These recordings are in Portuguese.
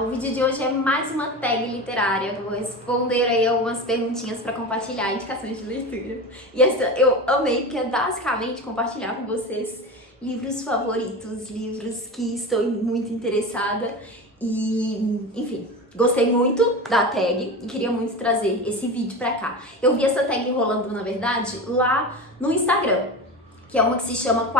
canal. O vídeo de hoje é mais uma tag literária. Eu vou responder aí algumas perguntinhas para compartilhar indicações de leitura. E essa eu amei, porque é basicamente compartilhar com vocês livros favoritos, livros que estou muito interessada e, enfim, gostei muito da tag e queria muito trazer esse vídeo pra cá. Eu vi essa tag rolando, na verdade, lá no Instagram, que é uma que se chama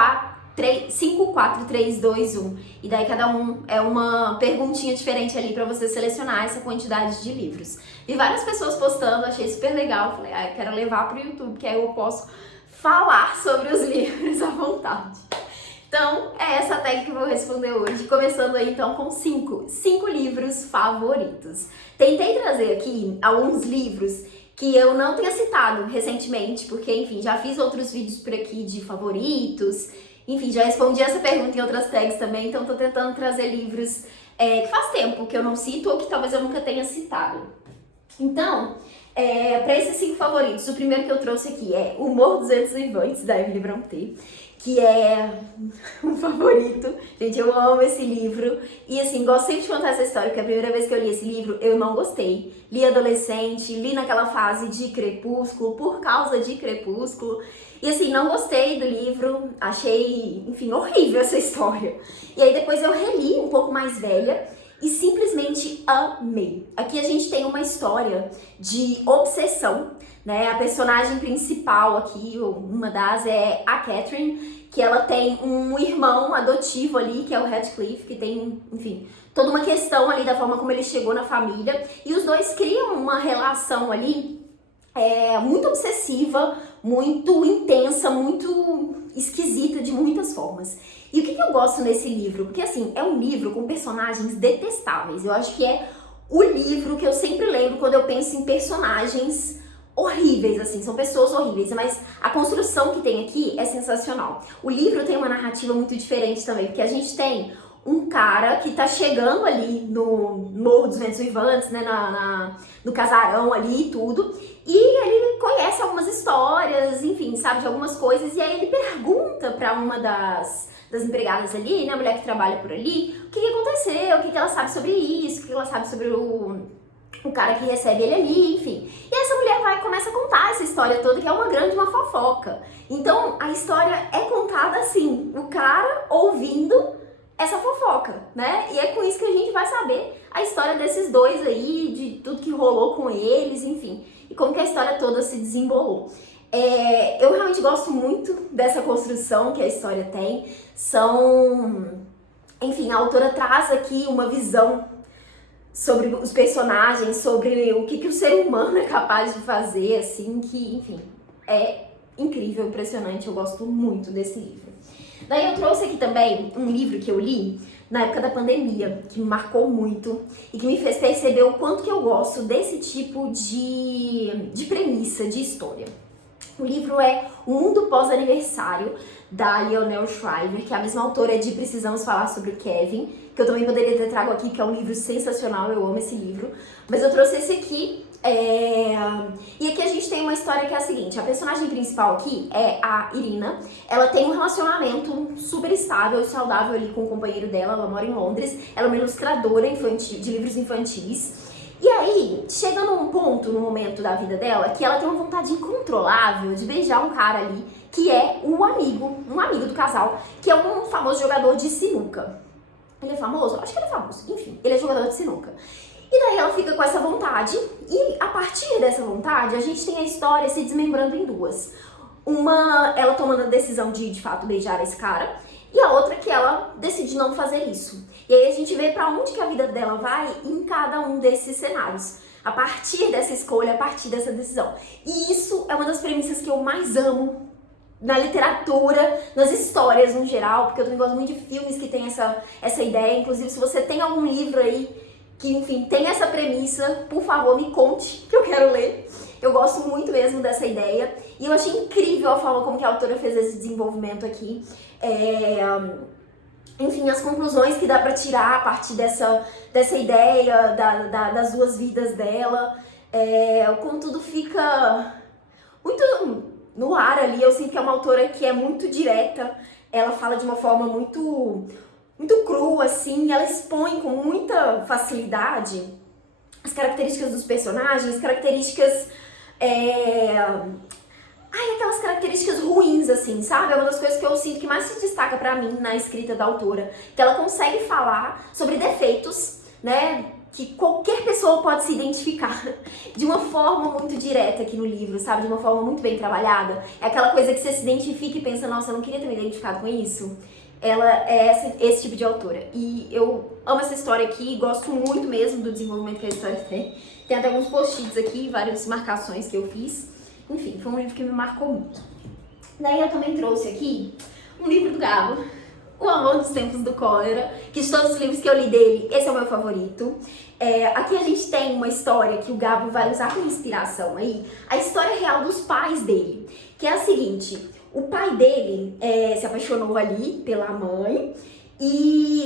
54321. E daí cada um é uma perguntinha diferente ali pra você selecionar essa quantidade de livros. Vi várias pessoas postando, achei super legal. Falei, eu quero levar pro YouTube, que aí eu posso falar sobre os livros à vontade. Então, é essa tag que eu vou responder hoje, começando aí então com 5 livros favoritos. Tentei trazer aqui alguns livros que eu não tenha citado recentemente, porque, enfim, já fiz outros vídeos por aqui de favoritos, enfim, já respondi essa pergunta em outras tags também, então tô tentando trazer livros que faz tempo que eu não cito ou que talvez eu nunca tenha citado. Então, para esses 5 favoritos, o primeiro que eu trouxe aqui é O Humor dos Ventos Uivantes, da Emily Brontë, que é um favorito. Gente, eu amo esse livro. E assim, gosto sempre de contar essa história, porque a primeira vez que eu li esse livro, eu não gostei. Li adolescente, li naquela fase de Crepúsculo, por causa de Crepúsculo. E assim, não gostei do livro, achei, enfim, horrível essa história. E aí depois eu reli um pouco mais velha e simplesmente amei. Aqui a gente tem uma história de obsessão, né? A personagem principal aqui, uma das, é a Catherine, que ela tem um irmão adotivo ali, que é o Radcliffe, que tem, enfim, toda uma questão ali da forma como ele chegou na família. E os dois criam uma relação ali muito obsessiva, muito intensa, muito esquisita de muitas formas. E o que eu gosto nesse livro? Porque assim, é um livro com personagens detestáveis. Eu acho que é o livro que eu sempre lembro quando eu penso em personagens horríveis, assim, são pessoas horríveis, mas a construção que tem aqui é sensacional. O livro tem uma narrativa muito diferente também, porque a gente tem um cara que tá chegando ali no Morro dos Ventos Uivantes, né, no casarão ali e tudo, e ele conhece algumas histórias, enfim, sabe de algumas coisas, e aí ele pergunta pra uma das empregadas ali, né, a mulher que trabalha por ali, o que aconteceu, o que ela sabe sobre isso, o que ela sabe sobre o cara que recebe ele ali, enfim. E essa mulher vai e começa a contar essa história toda, que é uma fofoca. Então, a história é contada assim, o cara ouvindo essa fofoca, né? E é com isso que a gente vai saber a história desses dois aí, de tudo que rolou com eles, enfim. E como que a história toda se desembolou. Eu realmente gosto muito dessa construção que a história tem. Enfim, a autora traz aqui uma visão sobre os personagens, sobre o que o ser humano é capaz de fazer, assim, que, enfim, é incrível, impressionante, eu gosto muito desse livro. Daí eu trouxe aqui também um livro que eu li na época da pandemia, que me marcou muito e que me fez perceber o quanto que eu gosto desse tipo de premissa, de história. O livro é O Mundo Pós-Aniversário, da Lionel Shriver, que é a mesma autora de Precisamos Falar sobre o Kevin, que eu também poderia ter trago aqui, que é um livro sensacional, eu amo esse livro. Mas eu trouxe esse aqui, e aqui a gente tem uma história que é a seguinte: a personagem principal aqui é a Irina. Ela tem um relacionamento super estável e saudável ali com o companheiro dela, ela mora em Londres, ela é uma ilustradora infantil, de livros infantis. E aí, chega num ponto, no momento da vida dela, que ela tem uma vontade incontrolável de beijar um cara ali, que é um amigo do casal, que é um famoso jogador de sinuca. Ele é famoso? Acho que ele é famoso. Enfim, ele é jogador de sinuca. E daí ela fica com essa vontade, e a partir dessa vontade, a gente tem a história se desmembrando em duas. Uma, ela tomando a decisão de fato, beijar esse cara, e a outra que ela decide não fazer isso. E aí a gente vê pra onde que a vida dela vai em cada um desses cenários, a partir dessa escolha, a partir dessa decisão. E isso é uma das premissas que eu mais amo na literatura, nas histórias no geral, porque eu também gosto muito de filmes que tem essa ideia. Inclusive, se você tem algum livro aí que, enfim, tem essa premissa, por favor, me conte, que eu quero ler. Eu gosto muito mesmo dessa ideia. E eu achei incrível a forma como que a autora fez esse desenvolvimento aqui. Enfim, as conclusões que dá pra tirar a partir dessa ideia das duas vidas dela. Como tudo fica muito no ar ali. Eu sinto que é uma autora que é muito direta. Ela fala de uma forma muito muito crua, assim, ela expõe com muita facilidade as características dos personagens, características... aquelas características ruins, assim, sabe? É uma das coisas que eu sinto que mais se destaca pra mim na escrita da autora, que ela consegue falar sobre defeitos, né, que qualquer pessoa pode se identificar de uma forma muito direta aqui no livro, sabe? De uma forma muito bem trabalhada. É aquela coisa que você se identifica e pensa, nossa, eu não queria ter me identificado com isso. Ela é esse tipo de autora. E eu amo essa história aqui, gosto muito mesmo do desenvolvimento que a história tem. Tem até alguns post-its aqui, várias marcações que eu fiz. Enfim, foi um livro que me marcou muito. Daí eu também trouxe aqui um livro do Gabo, O Amor dos Tempos do Cólera, que de todos os livros que eu li dele, esse é o meu favorito. Aqui a gente tem uma história que o Gabo vai usar como inspiração aí, a história real dos pais dele, que é a seguinte: o pai dele se apaixonou ali pela mãe,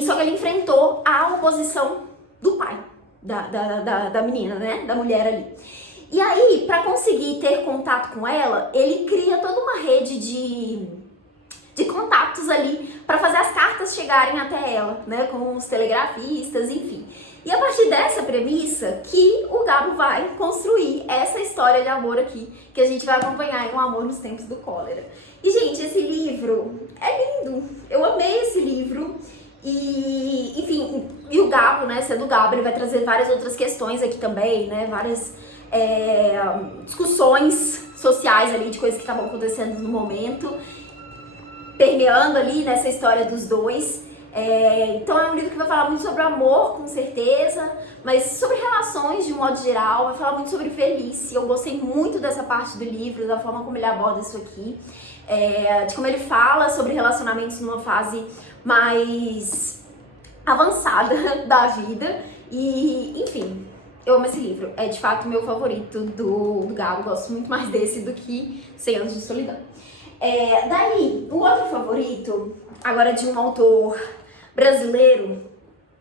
só que ele enfrentou a oposição do pai, da menina, né, da mulher ali. E aí, pra conseguir ter contato com ela, ele cria toda uma rede de contatos ali pra fazer as cartas chegarem até ela, né, com os telegrafistas, enfim. E a partir dessa premissa que o Gabo vai construir essa história de amor aqui, que a gente vai acompanhar em Um Amor nos Tempos do Cólera. E, gente, esse livro é lindo. Eu amei esse livro. E, enfim, e o Gabo, né, sendo o Gabo, ele vai trazer várias outras questões aqui também, né, várias discussões sociais ali de coisas que estavam acontecendo no momento, permeando ali nessa história dos dois. Então é um livro que vai falar muito sobre amor, com certeza, mas sobre relações de um modo geral, vai falar muito sobre velhice. Eu gostei muito dessa parte do livro, da forma como ele aborda isso aqui, de como ele fala sobre relacionamentos numa fase mais avançada da vida. E, enfim, eu amo esse livro, é de fato o meu favorito do Gabo, gosto muito mais desse do que 100 Anos de Solidão. Daí, o outro favorito, agora de um autor brasileiro,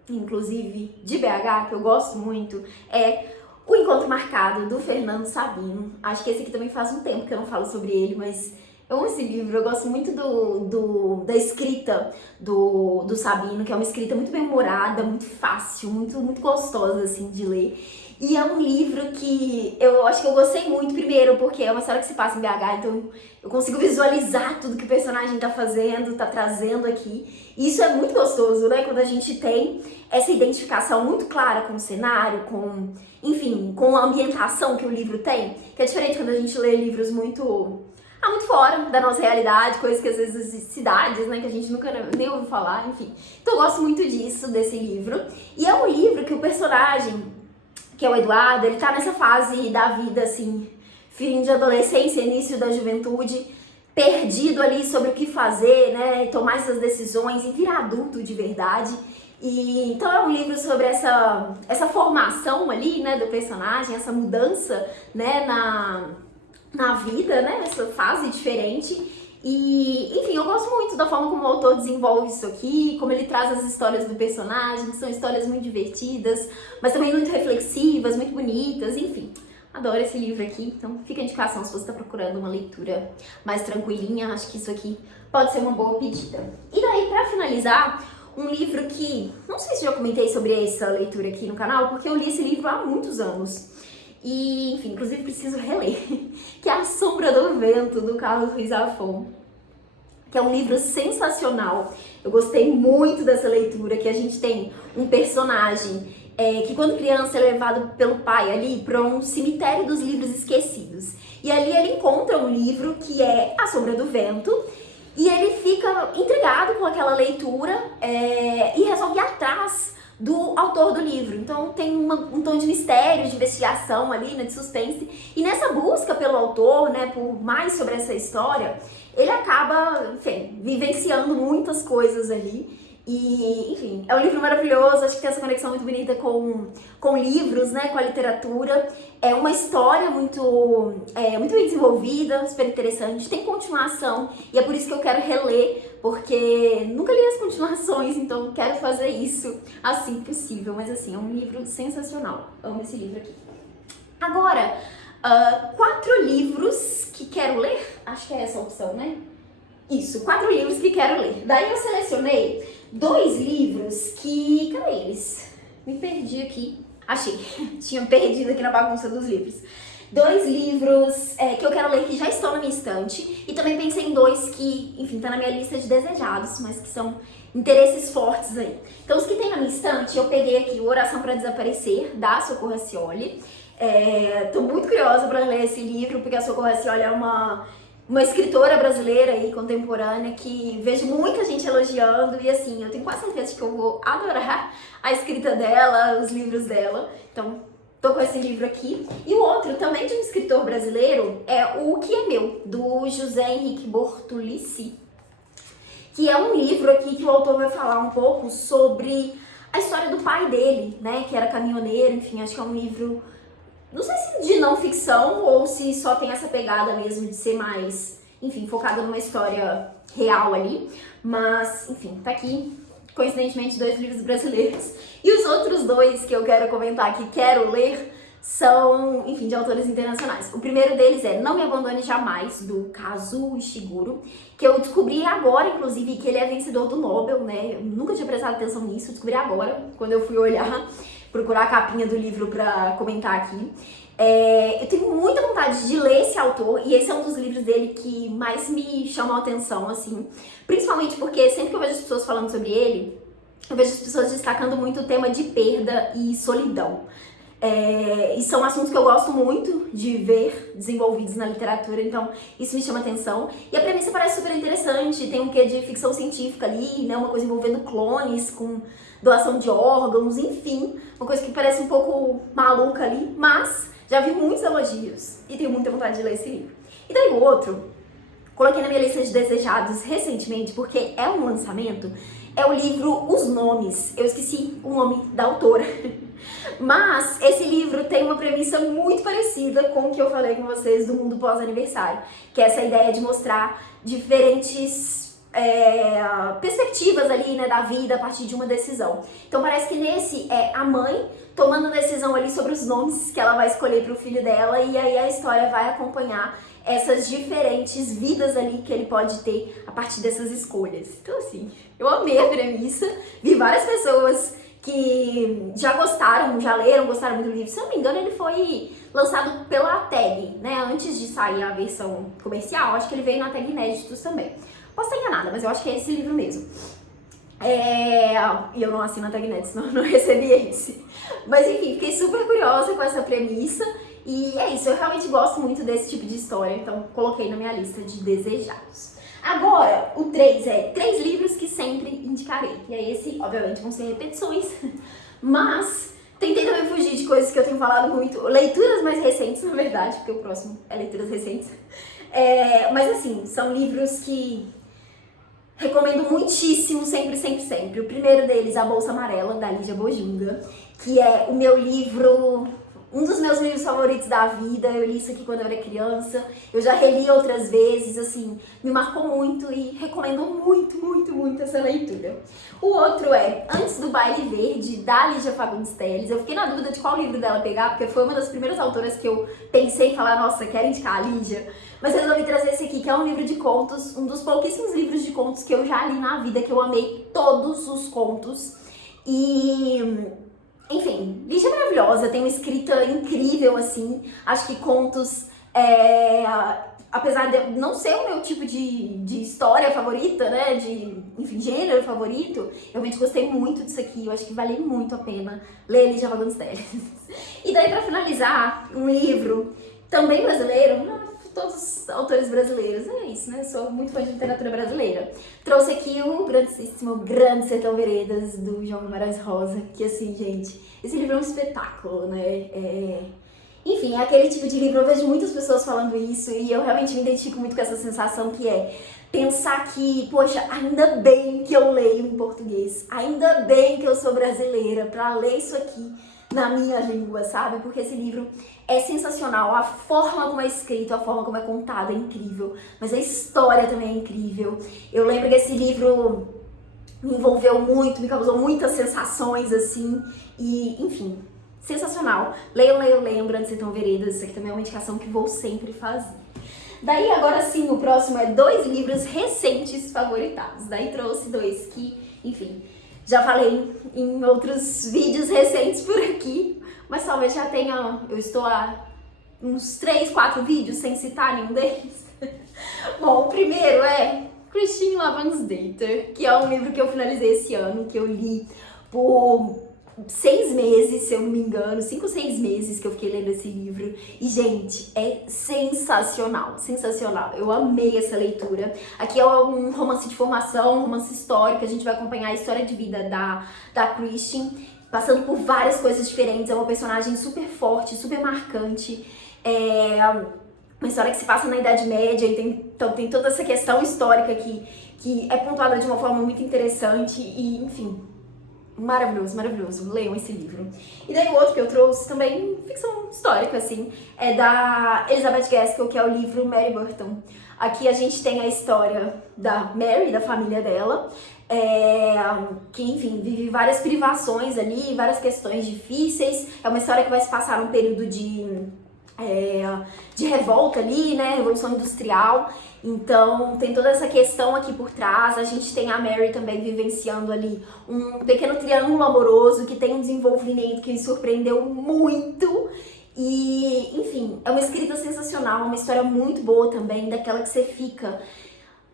inclusive de BH, que eu gosto muito, é O Encontro Marcado, do Fernando Sabino. Acho que esse aqui também faz um tempo que eu não falo sobre ele, mas eu amo esse livro, eu gosto muito da escrita do Sabino, que é uma escrita muito bem humorada, muito fácil, muito gostosa, assim, de ler. E é um livro que eu acho que eu gostei muito, primeiro, porque é uma história que se passa em BH, então eu consigo visualizar tudo que o personagem tá fazendo, tá trazendo aqui. E isso é muito gostoso, né? Quando a gente tem essa identificação muito clara com o cenário, enfim, com a ambientação que o livro tem, que é diferente quando a gente lê livros muito fora da nossa realidade, coisas que às vezes cidades, né, que a gente nunca nem ouviu falar, enfim. Então eu gosto muito disso, desse livro. E é um livro que o personagem, que é o Eduardo, ele tá nessa fase da vida, assim, fim de adolescência, início da juventude, perdido ali sobre o que fazer, né, tomar essas decisões e virar adulto de verdade. E então é um livro sobre essa formação ali, né, do personagem, essa mudança, né, na vida, né, essa fase diferente. E, enfim, eu gosto muito da forma como o autor desenvolve isso aqui, como ele traz as histórias do personagem, que são histórias muito divertidas, mas também muito reflexivas, muito bonitas, enfim. Adoro esse livro aqui, então fica a indicação se você está procurando uma leitura mais tranquilinha, acho que isso aqui pode ser uma boa pedida. E daí, pra finalizar, um livro que, não sei se já comentei sobre essa leitura aqui no canal, porque eu li esse livro há muitos anos. E, enfim, inclusive preciso reler, que é A Sombra do Vento, do Carlos Ruiz Zafón, que é um livro sensacional. Eu gostei muito dessa leitura, que a gente tem um personagem que quando criança é levado pelo pai ali para um cemitério dos livros esquecidos. E ali ele encontra um livro que é A Sombra do Vento, e ele fica intrigado com aquela leitura e resolve ir atrás do autor do livro. Então tem um tom de mistério, de investigação ali, né, de suspense. E nessa busca pelo autor, né, por mais sobre essa história, ele acaba, enfim, vivenciando muitas coisas ali. E, enfim, é um livro maravilhoso, acho que tem essa conexão muito bonita com livros, né, com a literatura. É uma história muito bem desenvolvida, super interessante, tem continuação, e é por isso que eu quero reler, porque nunca li as continuações, então quero fazer isso assim que possível. Mas assim, é um livro sensacional, amo esse livro aqui. Agora, 4 livros que quero ler, acho que é essa a opção, né? Isso, 4 livros que quero ler. Daí eu selecionei 2 livros que... Cadê eles? Me perdi aqui. Achei. Tinha perdido aqui na bagunça dos livros. 2 livros que eu quero ler que já estão na minha estante. E também pensei em 2 que, enfim, tá na minha lista de desejados, mas que são interesses fortes aí. Então, os que tem na minha estante, eu peguei aqui o Oração para Desaparecer, da Socorro Racioli. Tô muito curiosa para ler esse livro, porque a Socorro Racioli é uma escritora brasileira aí, contemporânea, que vejo muita gente elogiando. E assim, eu tenho quase certeza de que eu vou adorar a escrita dela, os livros dela. Então, tô com esse livro aqui. E o outro, também de um escritor brasileiro, é O Que É Meu, do José Henrique Bortolici, que é um livro aqui que o autor vai falar um pouco sobre a história do pai dele, né, que era caminhoneiro. Enfim, acho que é um livro, não sei se de não ficção ou se só tem essa pegada mesmo de ser mais, enfim, focada numa história real ali. Mas, enfim, tá aqui, coincidentemente, 2 livros brasileiros. E os outros 2 que eu quero comentar, que quero ler, são, enfim, de autores internacionais. O primeiro deles é Não Me Abandone Jamais, do Kazuo Ishiguro, que eu descobri agora, inclusive, que ele é vencedor do Nobel, né? Eu nunca tinha prestado atenção nisso, descobri agora, quando eu fui olhar, procurar a capinha do livro pra comentar aqui. Eu tenho muita vontade de ler esse autor, e esse é um dos livros dele que mais me chamam a atenção, assim, principalmente porque sempre que eu vejo as pessoas falando sobre ele, eu vejo as pessoas destacando muito o tema de perda e solidão. E são assuntos que eu gosto muito de ver desenvolvidos na literatura, então isso me chama atenção. E a premissa parece super interessante, tem um quê de ficção científica ali, né? Uma coisa envolvendo clones com doação de órgãos, enfim, uma coisa que parece um pouco maluca ali, mas já vi muitos elogios e tenho muita vontade de ler esse livro. E daí o outro, coloquei na minha lista de desejados recentemente, porque é um lançamento, é o livro Os Nomes. Eu esqueci o nome da autora. Mas esse livro tem uma premissa muito parecida com o que eu falei com vocês do mundo pós-aniversário, que é essa ideia de mostrar diferentes perspectivas ali, né, da vida a partir de uma decisão. Então parece que nesse é a mãe tomando decisão ali sobre os nomes que ela vai escolher para o filho dela, e aí a história vai acompanhar essas diferentes vidas ali que ele pode ter a partir dessas escolhas. Então assim, eu amei a premissa, vi várias pessoas que já gostaram, já leram, gostaram muito do livro. Se eu não me engano, ele foi lançado pela TAG, né, antes de sair a versão comercial. Acho que ele veio na TAG Inéditos também. Posso estar enganada, mas eu acho que é esse livro mesmo. E eu não assino a TAG Inéditos, não recebi esse. Mas enfim, fiquei super curiosa com essa premissa. E é isso, eu realmente gosto muito desse tipo de história, então coloquei na minha lista de desejados. Agora, o 3 é 3 livros que sempre indicarei. E aí esse, obviamente, vão ser repetições, mas tentei também fugir de coisas que eu tenho falado muito, leituras mais recentes, na verdade, porque o próximo é leituras recentes. Mas assim, são livros que recomendo muitíssimo, sempre, sempre, sempre. O primeiro deles, A Bolsa Amarela, da Lígia Bojunga, que é o meu livro... um dos meus livros favoritos da vida. Eu li isso aqui quando eu era criança, eu já reli outras vezes, assim, me marcou muito e recomendo muito, muito, muito essa leitura. O outro é Antes do Baile Verde, da Lígia Fagundes Telles. Eu fiquei na dúvida de qual livro dela pegar, porque foi uma das primeiras autoras que eu pensei em falar, nossa, quero indicar a Lígia, mas resolvi trazer esse aqui, que é um livro de contos, um dos pouquíssimos livros de contos que eu já li na vida, que eu amei todos os contos. Enfim, Lígia é maravilhosa, tem uma escrita incrível, assim. Acho que contos, apesar de não ser o meu tipo de história favorita, né, enfim, gênero favorito, eu realmente gostei muito disso aqui. Eu acho que vale muito a pena ler Lígia Fagundes Telles. E daí, pra finalizar, um livro também brasileiro, todos os autores brasileiros, é isso, né? Sou muito fã de literatura brasileira. Trouxe aqui o grandíssimo Grande Sertão Veredas, do João Guimarães Rosa, que assim, gente, esse livro é um espetáculo, né? Enfim, é aquele tipo de livro, eu vejo muitas pessoas falando isso e eu realmente me identifico muito com essa sensação que é pensar que, poxa, ainda bem que eu leio em português, ainda bem que eu sou brasileira pra ler isso aqui na minha língua, sabe? Porque esse livro é sensacional, a forma como é escrito, a forma como é contado é incrível, mas a história também é incrível. Eu lembro que esse livro me envolveu muito, me causou muitas sensações, assim, e, enfim, sensacional. Leiam, leiam, leiam Grande Sertão Veredas, isso aqui também é uma indicação que vou sempre fazer. Daí agora sim, o próximo é 2 livros recentes favoritados. Daí trouxe 2 que, enfim, já falei em outros vídeos recentes por aqui, mas talvez já tenha, eu estou há uns 3, 4 vídeos sem citar nenhum deles. Bom, o primeiro é Christine Lavransdatter, que é um livro que eu finalizei esse ano, que eu li por 6 meses, se eu não me engano, 5 ou 6 meses que eu fiquei lendo esse livro. E, gente, é sensacional, sensacional. Eu amei essa leitura. Aqui é um romance de formação, um romance histórico. A gente vai acompanhar a história de vida da Christine, passando por várias coisas diferentes. É uma personagem super forte, super marcante. É uma história que se passa na Idade Média, então tem toda essa questão histórica que é pontuada de uma forma muito interessante e, enfim, maravilhoso, maravilhoso. Leiam esse livro. E daí o outro que eu trouxe também, ficção histórica, assim, é da Elizabeth Gaskell, que é o livro Mary Burton. Aqui a gente tem a história da Mary, da família dela, que, enfim, vive várias privações ali, várias questões difíceis. É uma história que vai se passar num período de revolta ali, né, Revolução Industrial. Então tem toda essa questão aqui por trás. A gente tem a Mary também vivenciando ali um pequeno triângulo amoroso que tem um desenvolvimento que me surpreendeu muito. E, enfim, é uma escrita sensacional, uma história muito boa também, daquela que você fica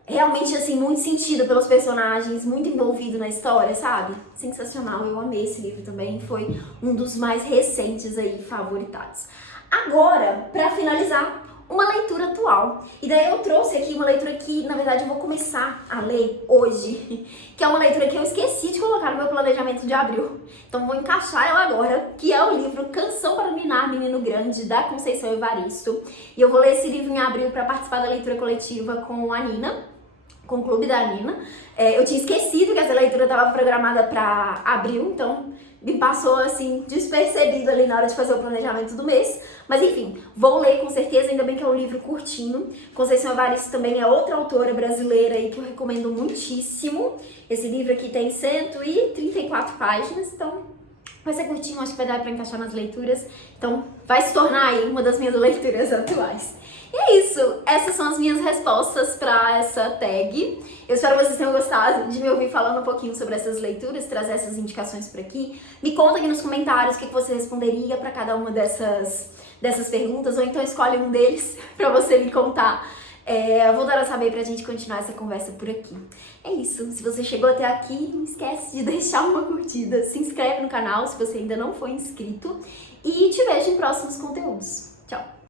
realmente, assim, muito sentido pelos personagens, muito envolvido na história, sabe? Sensacional, eu amei esse livro também, foi um dos mais recentes aí, favoritados. Agora, pra finalizar, uma leitura atual. E daí eu trouxe aqui uma leitura que, na verdade, eu vou começar a ler hoje, que é uma leitura que eu esqueci de colocar no meu planejamento de abril. Então vou encaixar ela agora, que é o livro Canção para Ninar, Menino Grande, da Conceição Evaristo. E eu vou ler esse livro em abril para participar da leitura coletiva com a Nina, com o Clube da Nina. Eu tinha esquecido que essa leitura estava programada para abril, então me passou assim despercebido ali na hora de fazer o planejamento do mês. Mas enfim, vou ler com certeza, ainda bem que é um livro curtinho. Conceição Evaristo também é outra autora brasileira aí que eu recomendo muitíssimo. Esse livro aqui tem 134 páginas, então vai ser curtinho, acho que vai dar pra encaixar nas leituras. Então vai se tornar aí uma das minhas leituras atuais. E é isso, essas são as minhas respostas para essa tag. Eu espero que vocês tenham gostado de me ouvir falando um pouquinho sobre essas leituras, trazer essas indicações por aqui. Me conta aqui nos comentários o que você responderia para cada uma dessas perguntas, ou então escolhe um deles para você me contar. Vou dar a saber pra gente continuar essa conversa por aqui. É isso, se você chegou até aqui, não esquece de deixar uma curtida, se inscreve no canal se você ainda não for inscrito e te vejo em próximos conteúdos.